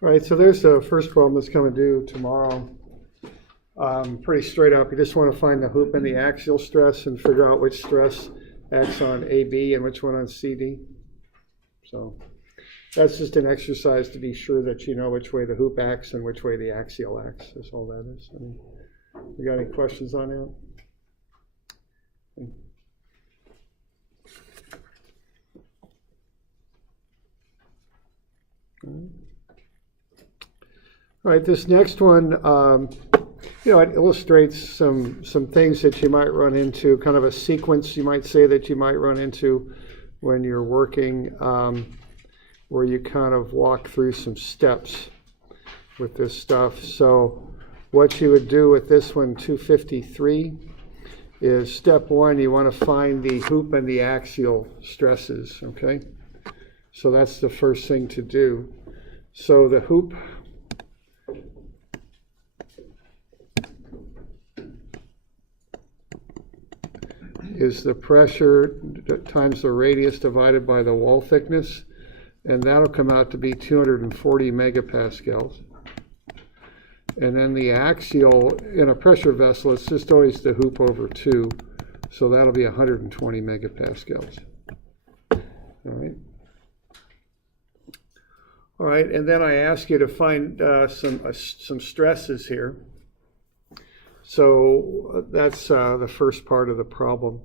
All right, so there's the first problem that's coming due tomorrow. Pretty straight up. You just want to find the hoop and the axial stress and figure out which stress acts on AB and which one on CD. So that's just an exercise to be sure that you know which way the hoop acts and which way the axial acts. That's all that is. You got any questions on that? All right, this next one, it illustrates some things that you might run into, kind of a sequence you might say that you might run into when you're working, where you kind of walk through some steps with this stuff. So what you would do with this one, 253, is step one, you want to find the hoop and the axial stresses, okay? So that's the first thing to do. So the hoop is the pressure times the radius divided by the wall thickness, and that'll come out to be 240 megapascals. And then the axial in a pressure vessel, it's just always the hoop over 2, so that'll be 120 megapascals. All right. All right, and then I ask you to find some stresses here. So that's the first part of the problem.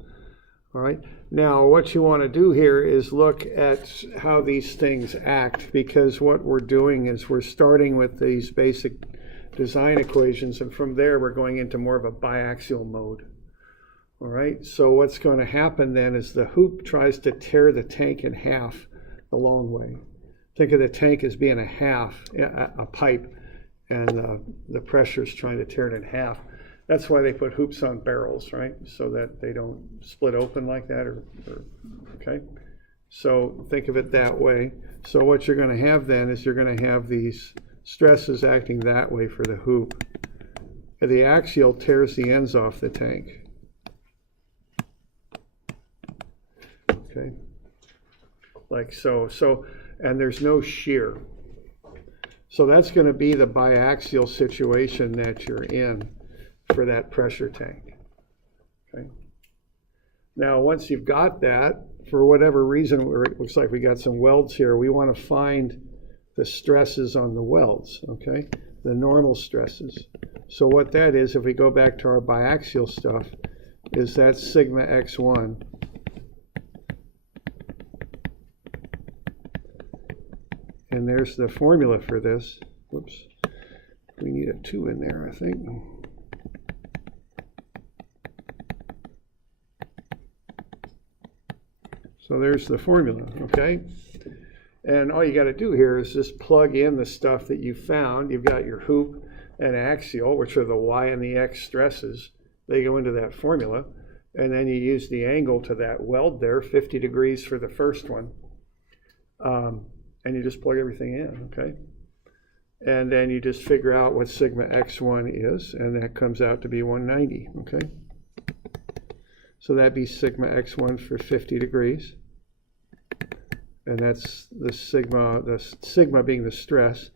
All right. Now, what you want to do here is look at how these things act, because what we're doing is we're starting with these basic design equations, and from there we're going into more of a biaxial mode. All right. So what's going to happen then is the hoop tries to tear the tank in half the long way. Think of the tank as being a pipe, and the pressure is trying to tear it in half. That's why they put hoops on barrels, right? So that they don't split open like that, okay? So think of it that way. So what you're going to have then is you're going to have these stresses acting that way for the hoop. The axial tears the ends off the tank. Okay? Like so. And there's no shear. So that's going to be the biaxial situation that you're in for that pressure tank. Okay. Now, once you've got that, for whatever reason, it looks like we got some welds here. We want to find the stresses on the welds, okay? The normal stresses. So what that is, if we go back to our biaxial stuff, is that sigma x1. And there's the formula for this. Whoops. We need a 2 in there, I think. So there's the formula, okay? And all you got to do here is just plug in the stuff that you found. You've got your hoop and axial, which are the y and the x stresses. They go into that formula. And then you use the angle to that weld there, 50 degrees for the first one. And you just plug everything in, okay? And then you just figure out what sigma x1 is, and that comes out to be 190, okay? So that'd be sigma x1 for 50 degrees. And that's the sigma being the stress,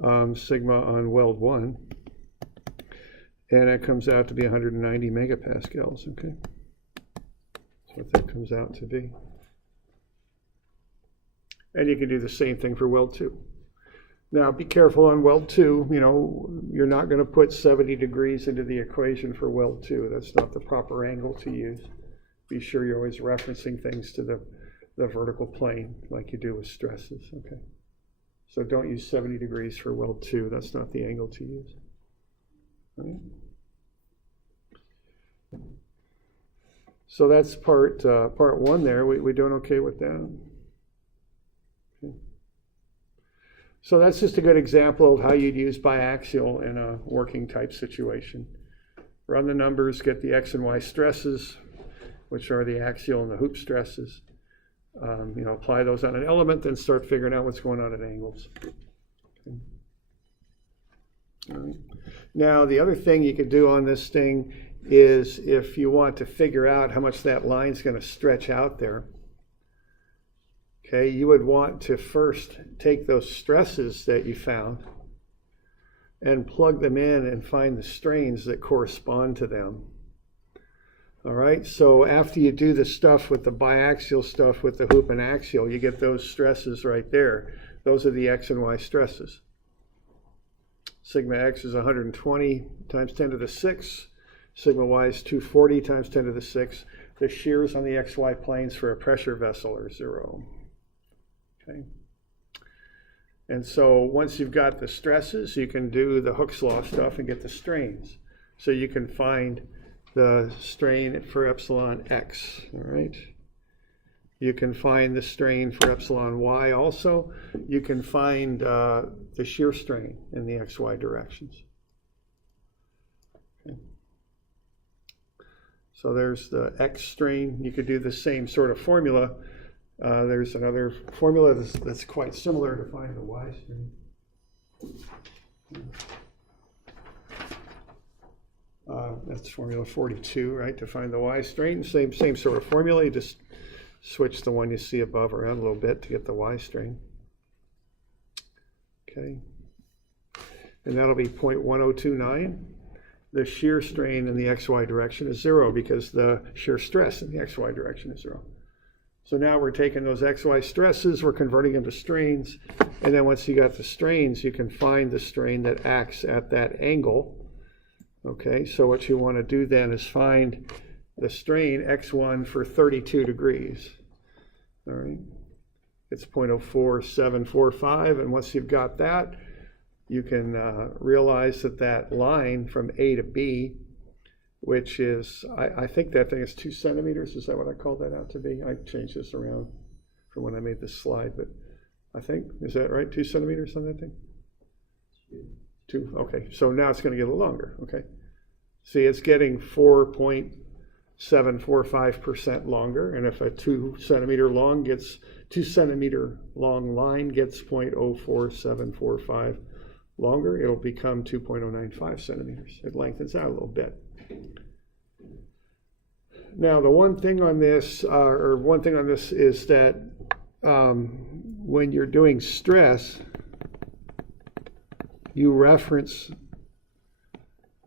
sigma on weld 1. And it comes out to be 190 megapascals, okay? That's what that comes out to be. And you can do the same thing for weld 2. Now, be careful on weld 2. You know, you're not going to put 70 degrees into the equation for weld 2. That's not the proper angle to use. Be sure you're always referencing things to the vertical plane like you do with stresses, okay? So don't use 70 degrees for weld 2. That's not the angle to use. All right? So that's part 1 there. We doing okay with that? Okay. So that's just a good example of how you'd use biaxial in a working type situation. Run the numbers, get the x and y stresses, which are the axial and the hoop stresses. Apply those on an element, then start figuring out what's going on at angles. Okay. All right. Now, the other thing you could do on this thing is if you want to figure out how much that line's going to stretch out there. okay, you would want to first take those stresses that you found and plug them in and find the strains that correspond to them. All right, so after you do the stuff with the biaxial stuff with the hoop and axial, you get those stresses right there. Those are the X and Y stresses. Sigma X is 120 times 10 to the 6. Sigma Y is 240 times 10 to the 6. The shears on the XY planes for a pressure vessel are 0. Okay. And so once you've got the stresses, you can do the Hooke's law stuff and get the strains. So you can find the strain for epsilon X, all right? You can find the strain for epsilon Y also. You can find the shear strain in the XY directions. Okay. So there's the X strain. You could do the same sort of formula. There's another formula that's quite similar to find the Y strain. That's formula 42, right? To find the Y strain, same sort of formula. You just switch the one you see above around a little bit to get the Y strain. Okay, and that'll be 0.1029. The shear strain in the XY direction is 0 because the shear stress in the XY direction is 0. So now we're taking those XY stresses, we're converting them to strains, and then once you got the strains, you can find the strain that acts at that angle. Okay, so what you want to do then is find the strain x1 for 32 degrees. All right, it's 0.04745, and once you've got that, you can realize that that line from A to B, which is, I think that thing is 2 centimeters. Is that what I called that out to be? I changed this around from when I made this slide, but I think, is that right? 2 centimeters on that thing? 2, okay. So now it's going to get a little longer, okay? See, it's getting 4.745% longer, and if a 2 centimeter long line gets 0.04745 longer, it'll become 2.095 centimeters. It lengthens out a little bit. Now, the one thing on this, is that when you're doing stress, you reference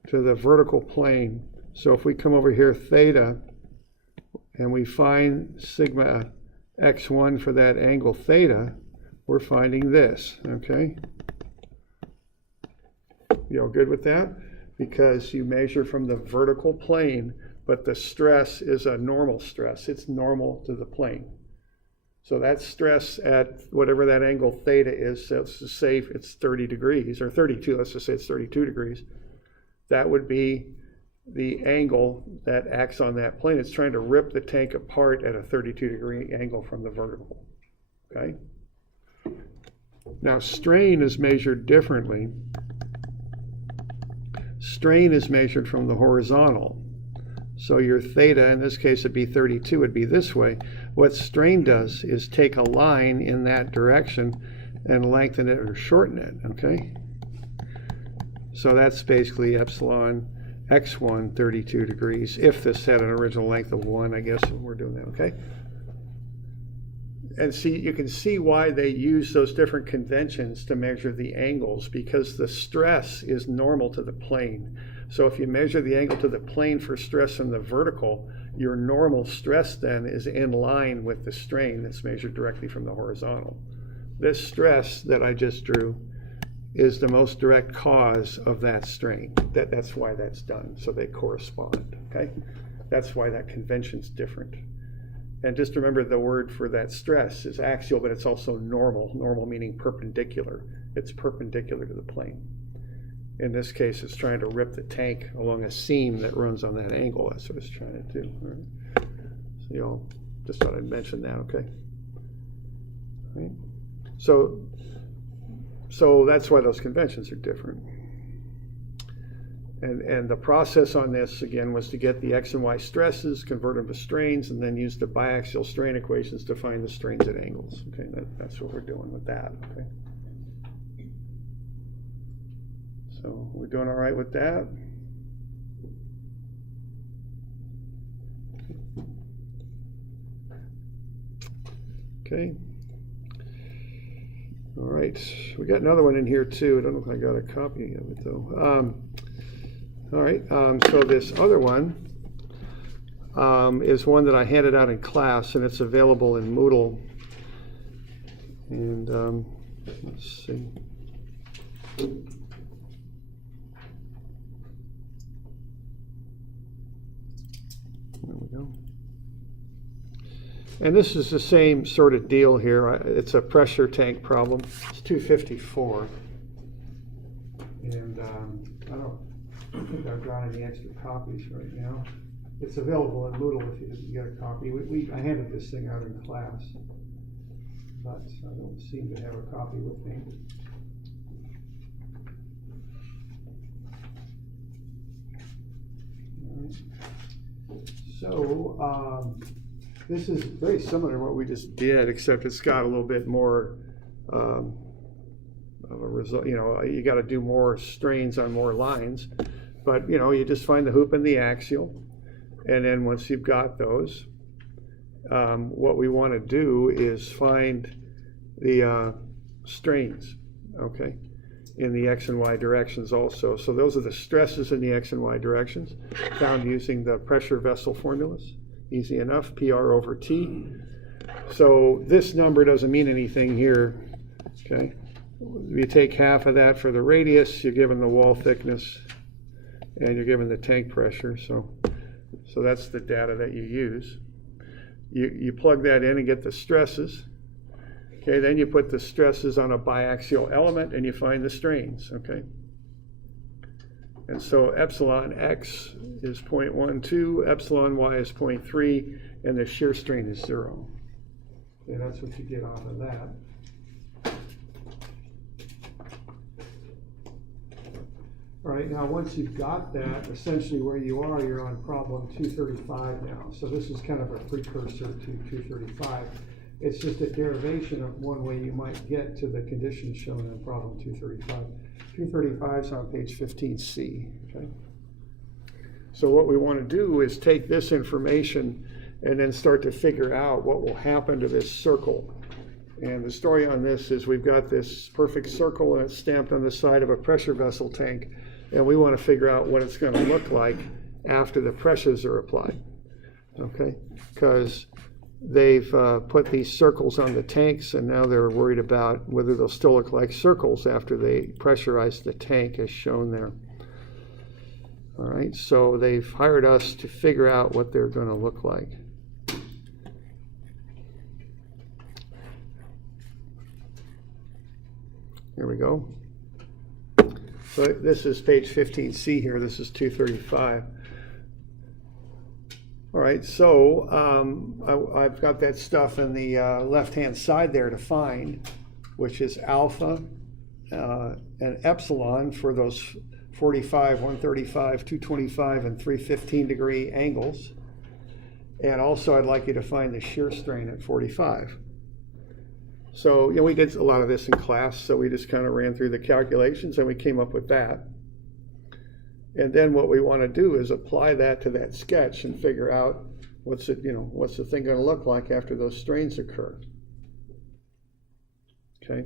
to the vertical plane. So if we come over here, theta, and we find sigma x1 for that angle theta, we're finding this, okay? You all good with that? Because you measure from the vertical plane, but the stress is a normal stress. It's normal to the plane. So that stress at whatever that angle theta is, so let's just say it's 30 degrees, or 32, let's just say it's 32 degrees. That would be the angle that acts on that plane. It's trying to rip the tank apart at a 32-degree angle from the vertical, okay? Now, strain is measured differently. Strain is measured from the horizontal. So your theta, in this case it'd be 32, would be this way. What strain does is take a line in that direction and lengthen it or shorten it, okay? So that's basically epsilon x1, 32 degrees. If this had an original length of 1, I guess we're doing that, okay? And see, you can see why they use those different conventions to measure the angles, because the stress is normal to the plane. So if you measure the angle to the plane for stress in the vertical, your normal stress then is in line with the strain that's measured directly from the horizontal. This stress that I just drew is the most direct cause of that strain. That's why that's done, so they correspond, okay? That's why that convention's different. And just remember, the word for that stress is axial, but it's also normal. Normal meaning perpendicular. It's perpendicular to the plane. In this case, it's trying to rip the tank along a seam that runs on that angle. That's what it's trying to do. All right. So you all just thought I'd mention that, okay? All right. So that's why those conventions are different. And the process on this, again, was to get the x and y stresses, convert them to strains, and then use the biaxial strain equations to find the strains at angles. Okay, that's what we're doing with that. Okay. So we're doing all right with that. Okay. All right, we got another one in here too. I don't know if I got a copy of it though. All right, so this other one is one that I handed out in class, and it's available in Moodle. And let's see. There we go. And this is the same sort of deal here. It's a pressure tank problem. It's 254. And I don't think I've got any extra copies right now. It's available in Moodle if you didn't get a copy. I handed this thing out in class, but I don't seem to have a copy with me. All right. So this is very similar to what we just did, except it's got a little bit more of a result. You know, you got to do more strains on more lines, but you know, you just find the hoop and the axial, and then once you've got those, what we want to do is find the strains, okay, in the x and y directions also. So those are the stresses in the x and y directions found using the pressure vessel formulas. Easy enough, PR over T. So this number doesn't mean anything here, okay? You take half of that for the radius, you're given the wall thickness, and you're given the tank pressure. So that's the data that you use. You plug that in and get the stresses. Okay, then you put the stresses on a biaxial element and you find the strains, okay? And so epsilon x is 0.12, epsilon y is 0.3, and the shear strain is 0. Okay, that's what you get off of that. All right, now once you've got that, essentially where you are, you're on problem 235 now. So this is kind of a precursor to 235. It's just a derivation of one way you might get to the conditions shown in problem 235. 235 is on page 15C. Okay? So what we want to do is take this information and then start to figure out what will happen to this circle. And the story on this is we've got this perfect circle and it's stamped on the side of a pressure vessel tank, and we want to figure out what it's going to look like after the pressures are applied. Okay? Because they've put these circles on the tanks, and now they're worried about whether they'll still look like circles after they pressurize the tank, as shown there. All right, so they've hired us to figure out what they're going to look like. Here we go. So this is page 15C here. This is 235. All right, so I've got that stuff in the left-hand side there to find, which is alpha and epsilon for those 45, 135, 225, and 315 degree angles. And also I'd like you to find the shear strain at 45. So, you know, we did a lot of this in class, so we just kind of ran through the calculations and we came up with that. And then what we want to do is apply that to that sketch and figure out what's the thing going to look like after those strains occur. Okay.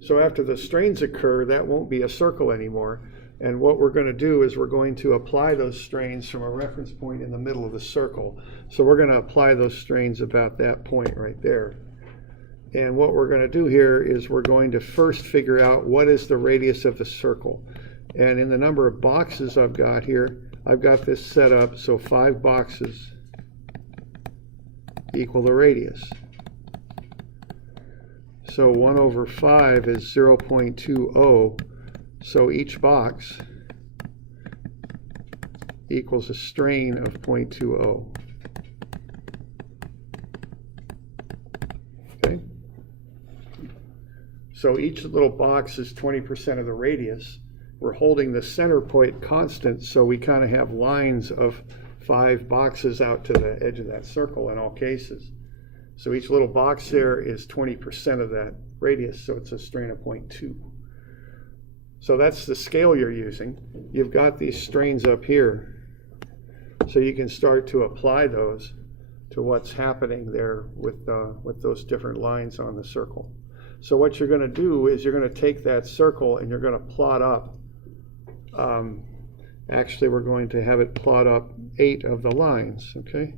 So after the strains occur, that won't be a circle anymore. And what we're going to do is we're going to apply those strains from a reference point in the middle of the circle. So we're going to apply those strains about that point right there. And what we're going to do here is we're going to first figure out what is the radius of the circle. And in the number of boxes I've got here, I've got this set up so 5 boxes equal the radius. So 1 over 5 is 0.20. So each box equals a strain of 0.20. Okay? So each little box is 20% of the radius. We're holding the center point constant, so we kind of have lines of 5 boxes out to the edge of that circle in all cases. So each little box there is 20% of that radius, so it's a strain of 0.2. So that's the scale you're using. You've got these strains up here, so you can start to apply those to what's happening there with those different lines on the circle. So what you're going to do is you're going to take that circle and you're going to plot up. Actually, we're going to have it plot up 8 of the lines, okay?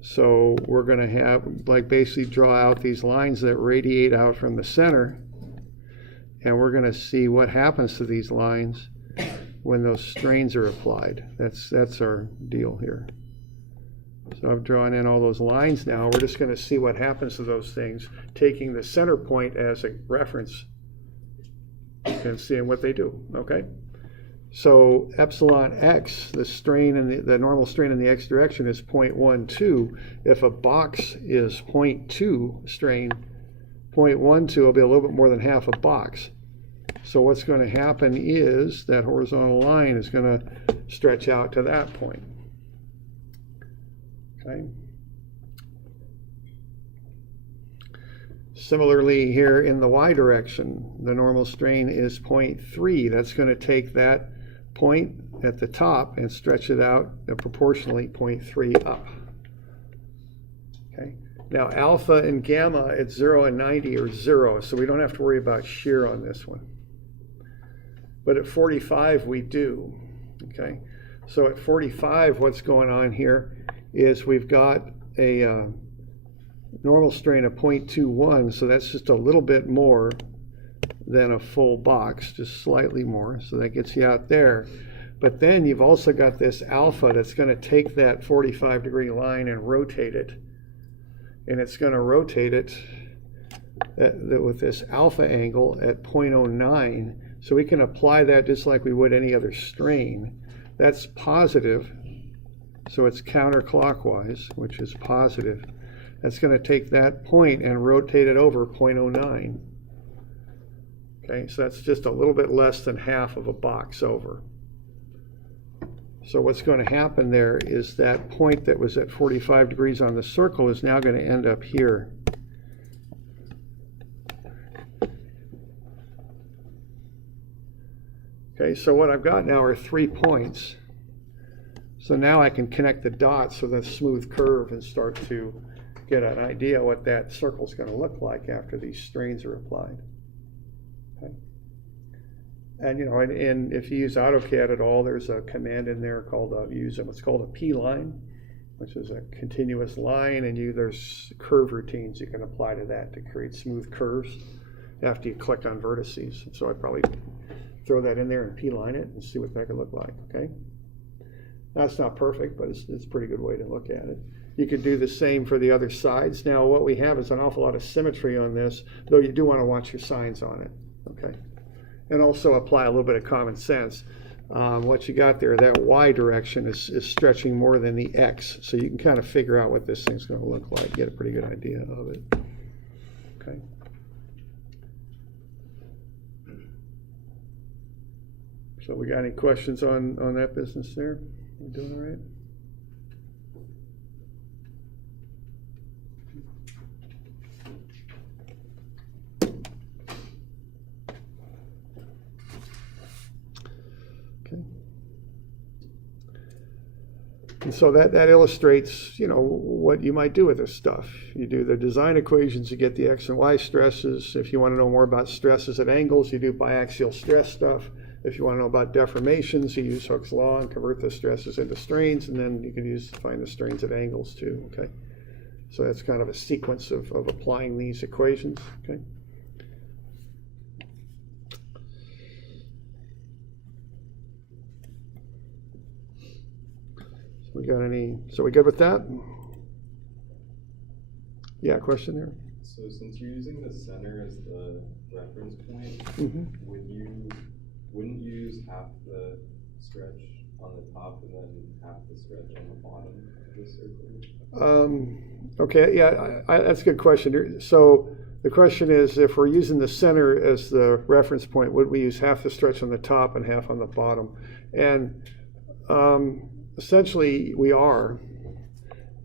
So we're going to have, like, basically draw out these lines that radiate out from the center, and we're going to see what happens to these lines when those strains are applied. That's our deal here. So I've drawn in all those lines now. We're just going to see what happens to those things, taking the center point as a reference and seeing what they do, okay? So epsilon x, the strain in the normal strain in the x direction is 0.12. If a box is 0.2 strain, 0.12 will be a little bit more than half a box. So what's going to happen is that horizontal line is going to stretch out to that point. Okay. Similarly, here in the y direction, the normal strain is 0.3. That's going to take that point at the top and stretch it out proportionally 0.3 up. Okay. Now alpha and gamma at 0 and 90 are 0, so we don't have to worry about shear on this one. But at 45 we do. Okay. So at 45, what's going on here is we've got a normal strain of 0.21, so that's just a little bit more than a full box, just slightly more, so that gets you out there. But then you've also got this alpha that's going to take that 45-degree line and rotate it, and it's going to rotate it with this alpha angle at 0.09, so we can apply that just like we would any other strain. That's positive, so it's counterclockwise, which is positive. That's going to take that point and rotate it over 0.09. Okay, so that's just a little bit less than half of a box over. So what's going to happen there is that point that was at 45 degrees on the circle is now going to end up here. Okay, so what I've got now are 3 points. So now I can connect the dots with a smooth curve and start to get an idea what that circle is going to look like after these strains are applied. Okay. And you know, and if you use AutoCAD at all, there's a command in there called what's called a P-line, which is a continuous line, and there's curve routines you can apply to that to create smooth curves after you click on vertices. So I'd probably throw that in there and P-line it and see what that could look like. Okay. That's not perfect, but it's a pretty good way to look at it. You could do the same for the other sides. Now what we have is an awful lot of symmetry on this, though you do want to watch your signs on it. Okay. And also apply a little bit of common sense. What you got there, that y direction is stretching more than the x, so you can kind of figure out what this thing's going to look like, get a pretty good idea of it. Okay. So we got any questions on that business there? You doing all right? Okay. And so that illustrates, you know, what you might do with this stuff. You do the design equations to get the x and y stresses. If you want to know more about stresses at angles, you do biaxial stress stuff. If you want to know about deformations, you use Hooke's law and convert the stresses into strains, and then you can find the strains at angles too. Okay, so that's kind of a sequence of applying these equations. Okay. So we good with that? Yeah, question there? So since you're using the center as the reference point, wouldn't you use half the stretch on the top and then half the stretch on the bottom of the circle? Okay, yeah, that's a good question. So the question is, if we're using the center as the reference point, would we use half the stretch on the top and half on the bottom? And essentially, we are.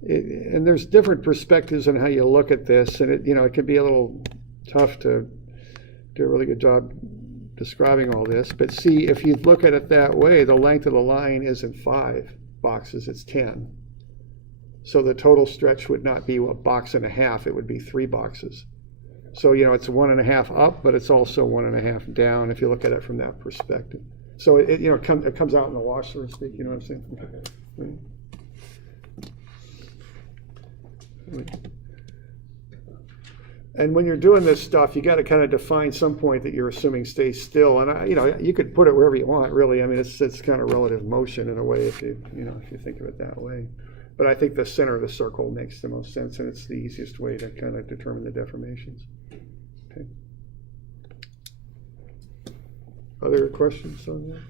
And there's different perspectives on how you look at this, and it can be a little tough to do a really good job describing all this. But see, if you look at it that way, the length of the line isn't 5 boxes, it's 10. So the total stretch would not be a box and a half, it would be 3 boxes. So, it's 1.5 up, but it's also 1.5 down if you look at it from that perspective. So it comes out in the wash, so to speak, you know what I'm saying? Okay. Right. And when you're doing this stuff, you got to kind of define some point that you're assuming stays still. And you could put it wherever you want, really. I mean, it's kind of relative motion in a way if you think of it that way. But I think the center of the circle makes the most sense, and it's the easiest way to kind of determine the deformations. Okay. Other questions on that?